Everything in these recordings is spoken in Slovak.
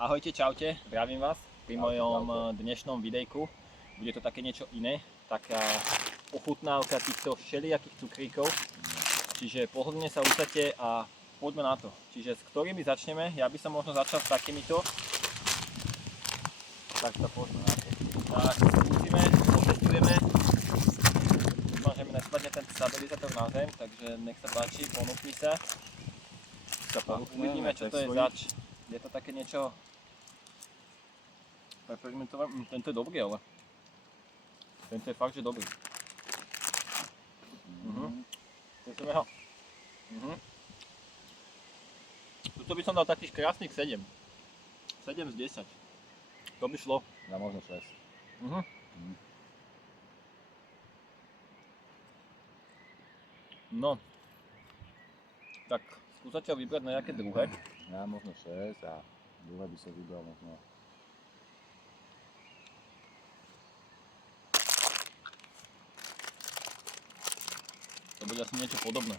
Ahojte, čaute, zdravím vás pri mojom dnešnom videjku. Bude to také niečo iné, taká ochutnávka týchto všelijakých cukríkov. Čiže pohodlne sa usadte a poďme na to. Čiže s ktorými začneme? Ja by som možno začal s takýmito. Tak to poďme na to. Tak skúsime, otestujeme. Dúfam, že mi nespadne ten stabilizátor na zem, takže nech sa páči, ponúkni sa. Uvidíme, čo to je zač. Je to také niečo prefermentované. Tento je dobrý, ale tento je fakt, že dobrý. Skúsime ho. Tuto by som dal takých krásnych 7. 7 z 10. To by šlo. Ja možno 6. No. Tak skúsate vybrať na nejaké druhé. Ja možno 6 a druhé by som vybral možno. To bude asi niečo podobné.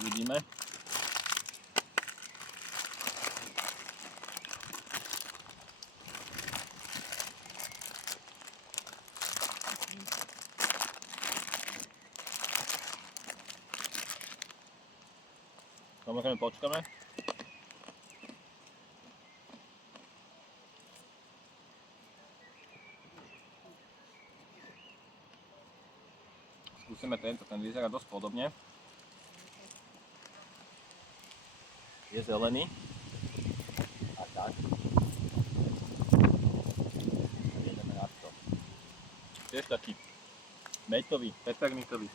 Uvidíme. Samozrejme počkáme. Skúsime tento, ten vyzerá dosť podobne. Je zelený. A tak. Ideme na to. Tiež taký metový, pepermitový.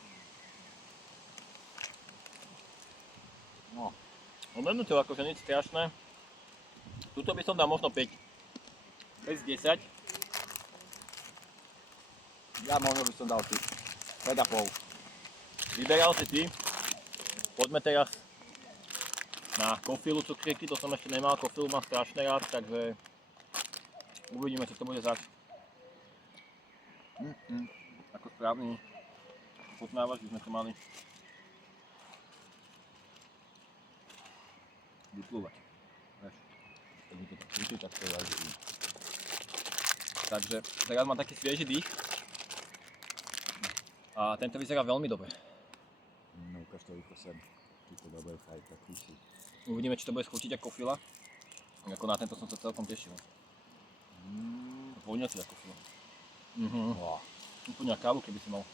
No. Ono to akože nič strašné. Tuto by som dal možno 5. 5 z 10. Ja možno by som dal 5,5. Vyberal si ty. Poďme teraz na kofilu cukríky, to som ešte nemal, kofilu mám strašne rád, takže uvidíme, čo to bude zač. Ako správny chutnávač by sme to mali vyplúvať. Takže teraz mám taký svieži dých a tento vyzerá veľmi dobre. No ukáž to rýchlo sem. Tu to dobre chaj, tak chutí. Uvidíme, či to bude schutiť ako kofila. Ako na tento som sa celkom tešil. Vonia si ako kofila. Úplne kávu, keby si mal.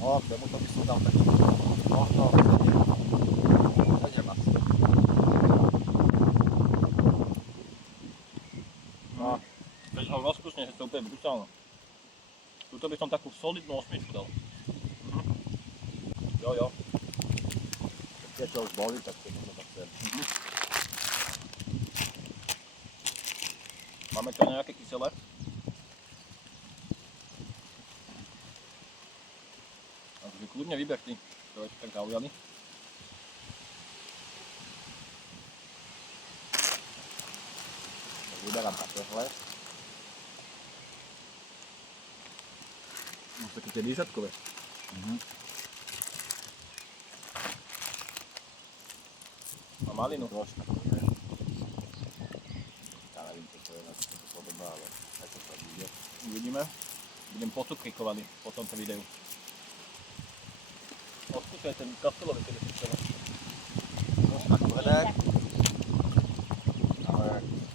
No, k tomuto by som dal taký možno 7 asi. No, keď ho rozkusne, že to je úplne brutálne. Tuto by som takú solidnú 8 dal. Jo. Tie, čo už boli, tak to možno tak chcem. Máme tu nejaké kyselé. Takže kľudne vyber ty, ktoré ti tak zaujali. Vyberám takéhle. No, také tie výsadkové. A malinu. Troška. Ja neviem, čo to je, na čo to podobá, ale aj to sa bude. Uvidíme. Budem pocukrikovaný po tomto videu. Odskúšaj ten kastelový, kedy si chcel. Troška tvrdé. Ale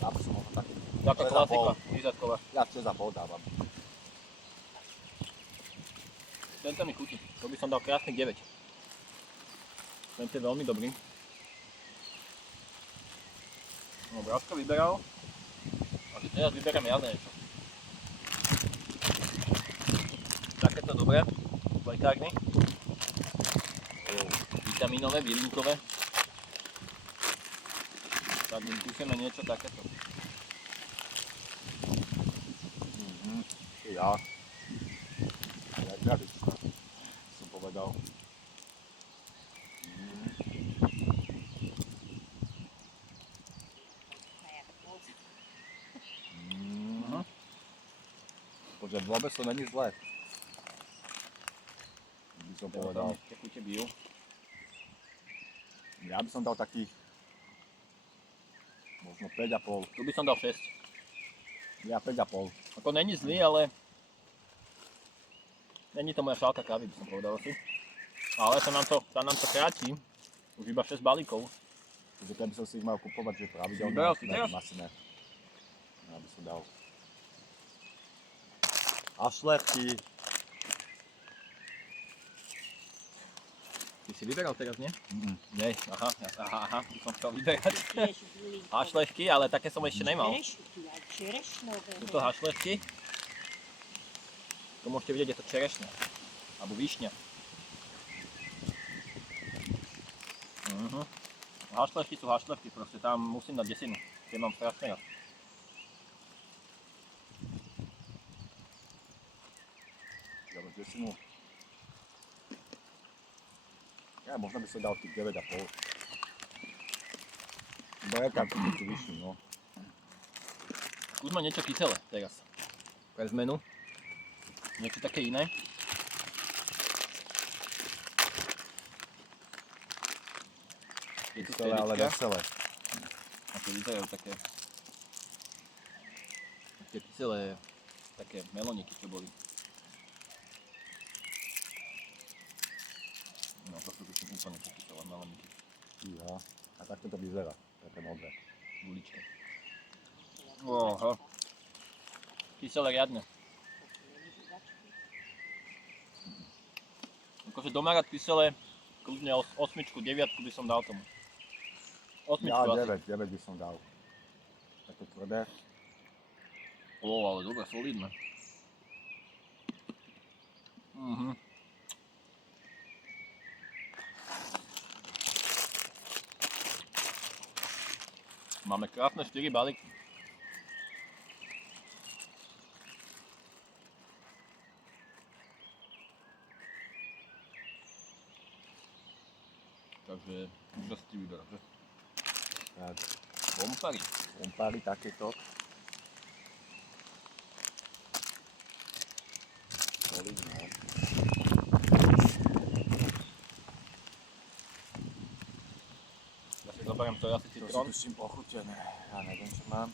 ja by som možno taký... Taká klasika, výsadková. Ja 6,5 dávam. Tento mi chutí. To by som dal krásnych 9. Tento je veľmi dobrý. No, Bráško vyberal. A teraz vyberám ja niečo. Takéto dobré, lekárny. Vitamínové, bylinkové. Tak skúsime niečo takéto. Ja. Ja krabička, som povedal. Že vôbec to není zlé. By som povedal. Tie chute bijú. Ja by som dal takých Možno 5,5. Tu by som dal 6. Ja 5,5. Ako není zlý, ale není to moja šálka kávy, by som povedal asi. Ale sa nám to kráti. Už iba 6 balíkov. Takže keby som si ich mal kupovať, že pravidelne, Vyberal si teraz? asi ne. Ja by som dal. A šlechty. Ty si vyberal teraz, nie? Mm. Nie, aha, tu som chcel vyberať. Vieš, boli Hašlešky, ale také som ešte nemal. čerešky, aj čerešnové. Tuto hašlešky. Tu môžete vidieť, je to čerešňa. Alebo výšňa. Hašlešky sú hašlešky, proste tam musím dať desinu. Tie mám strašne rád. Dobre, desinu. Ja možno by som dal tých 9,5. Bajaká tu vyšší, no. Skúsme niečo kyselé teraz. Pre zmenu. Niečo také iné. Je tu Kyselé, ale stelička. veselé. A to vyzerajú také kyselé, také meloniky, čo boli. No to sú tuším úplne kyselé meloniky. Ja. A takto to vyzerá. Také modré. Gulička. Oho. Kyselé riadne. Akože doma rád kyselé, kľudne 8, 9 by som dal tomu. 8 Ja asi. 9 by som dal. Také tvrdé. Ale dobre, solidné. Máme krásne 4 balíky. Takže úžasný výber, že? Tak, Bompary. pompári takéto. Solidné. Ja si zoberiem, to je asi To si citrón. tuším pochutené. Ja neviem, čo mám.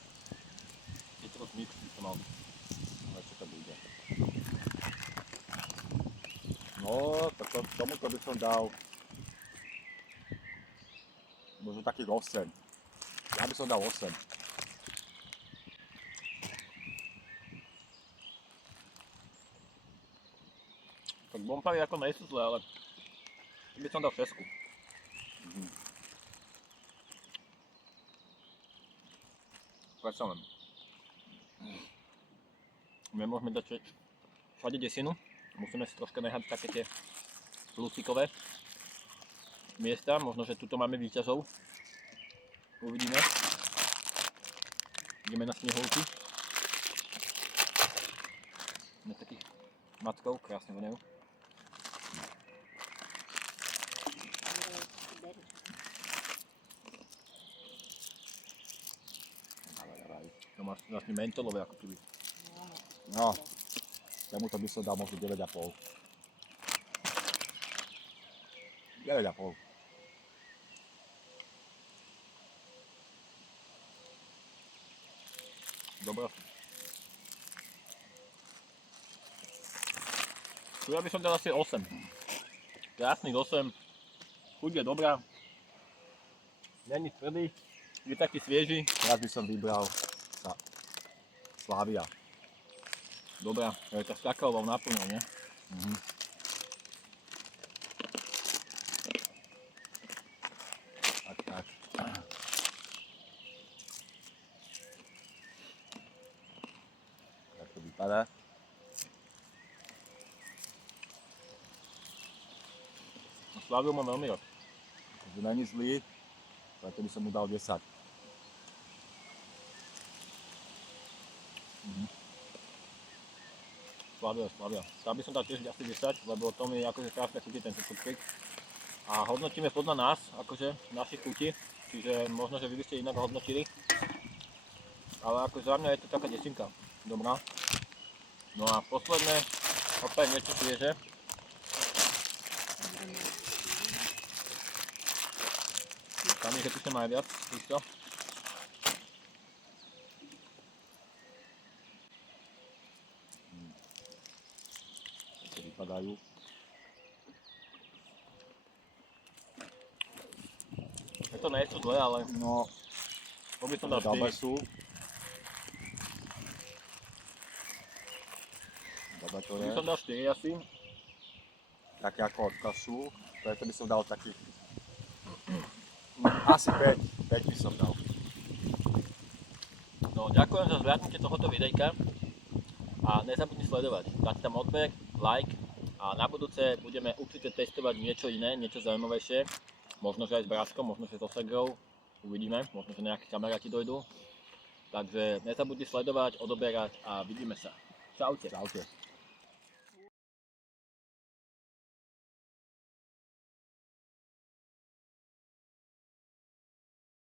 Citrus mix by to mal byť. Ale čo to bude? No, tak tomuto by som dal možno takých 8. Ja by som dal 8. Tak bompary ako nejsú zlé, ale by som dal 6. Predsa len. My môžeme dať všade desinu. Musíme si troška nehať také tie plusikové miesta. Možno, že tuto máme víťazov. Uvidíme. Ideme na snehovky. Na takých matkov, krásne voňajú. To máš vlastne mentolové ako keby. No, tomuto by som dal možno 9,5. 9,5. Dobrá. Tu ja by som dal asi 8. Krásnych 8. Chuť je dobrá. Není tvrdý. Je taký svieži. Teraz by som vybral Slavia. Dobrá. Je to s kakaovou náplňou, nie? Tak, tak. Tak to vypadá. Slaviu mám veľmi rád. Takže není zlý, preto by som mu dal 10. Slavia. Tam by som dal tiež asi 10, lebo to mi akože krásne chutí ten cukrík. A hodnotíme podľa nás, akože našich chutí, čiže možno, že vy by ste inak hodnotili. Ale ako za mňa je to taká desinka. Dobrá. No a posledné, opäť niečo svieže. Tam ich je tuším najviac, isto. to nie sú zlé, ale No, to by som dal dobre 4. sú. Dobre to To by je. som dal 4 asi. Také ako od kašu. Preto by som dal taký... Asi 5. 5 by som dal. No, ďakujem za zhľadnutie tohoto videjka a nezabudni sledovať, dať tam odber, like a na budúce budeme určite testovať niečo iné, niečo zaujímavejšie. Možno, že aj s Braskom, možno, že so Segrou, uvidíme, možno, že nejakí kamaráti dojdú. Takže nezabudni sledovať, odoberať a vidíme sa. Čaute. Čaute.